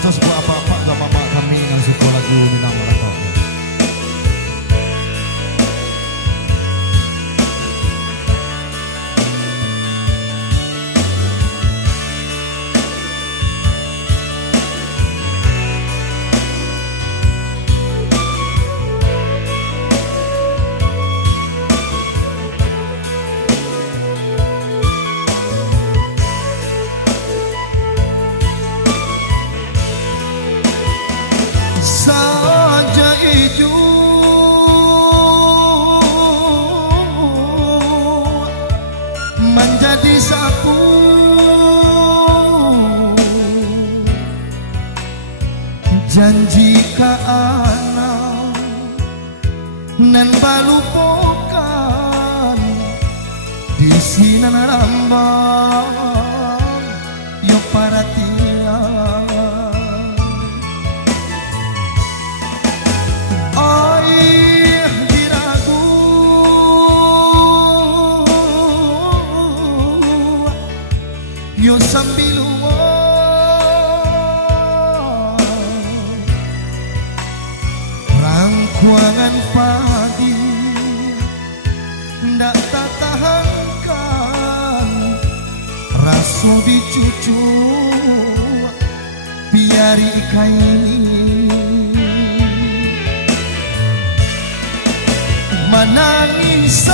Ojo sebuah apa-apa gak apa-apa kami yang sekolah dulu Minang Rantau. Saja itu menjadi sapu janji ka anak nan balupokan di sinan rambang yo paratian. Yo sambil rangkuangan padi ndak tahankan rasu dicucu biari kain menangis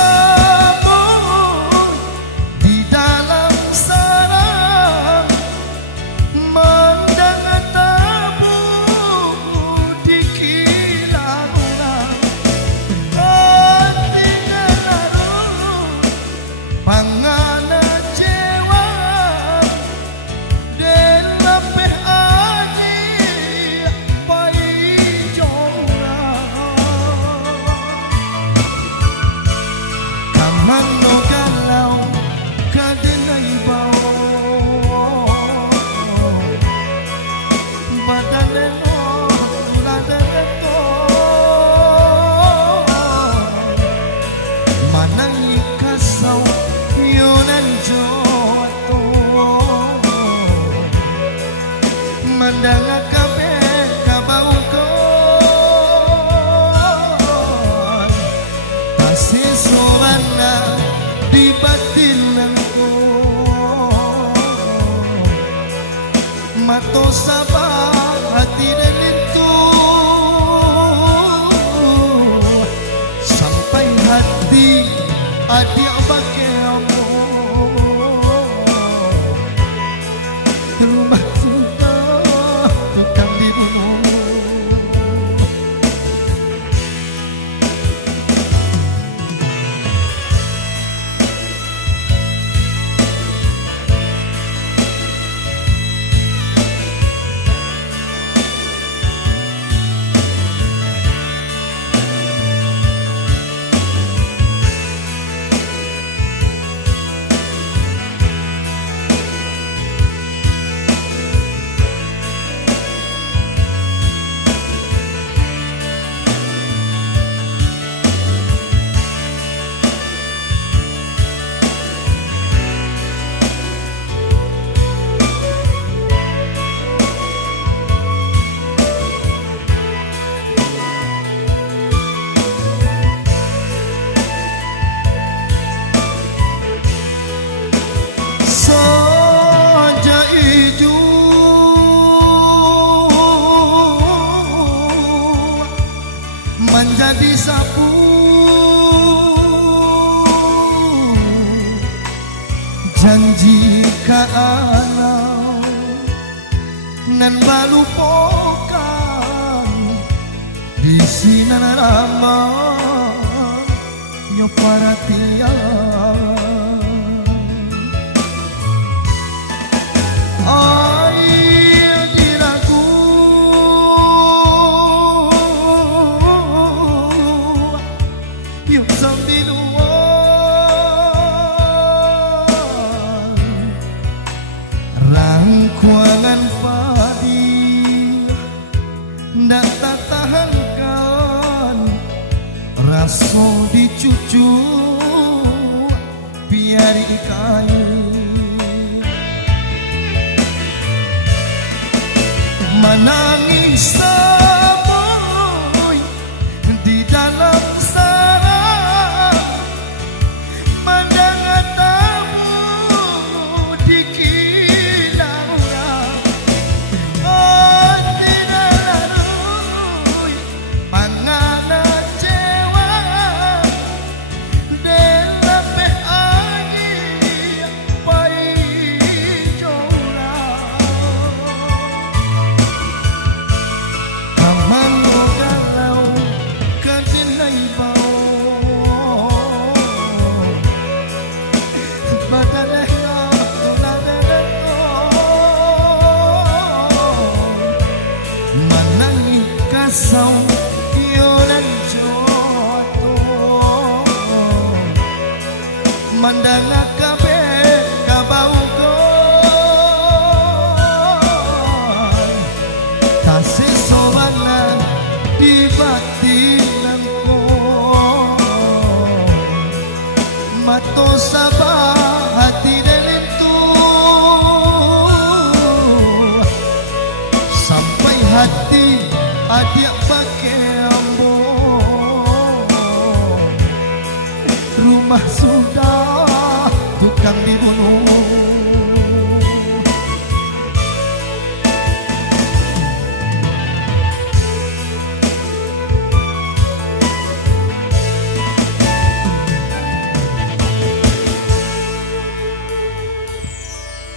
mandang kabeh kabau kon tasih sowana di batinanku mato sabar hati dan itu sampai hati adik bagai rumah menjadi sapu janji ka anak nan balupokan di sinan rambang yo paratian. Rangkuangan padi ndak tahankan raso dicucu biari kain menangis semoy di dalam sarang mendengarmu di kilaunya. Oh tidak larui pangana cewa dalam angin pai jora. Amang galau kadilay bau badalay na manang kasaw yun ang joto mandanga kabe kabaw ko kasisobanan di batinan ko mato sa hati delintu sampai hati adik pakai ambo rumah sudah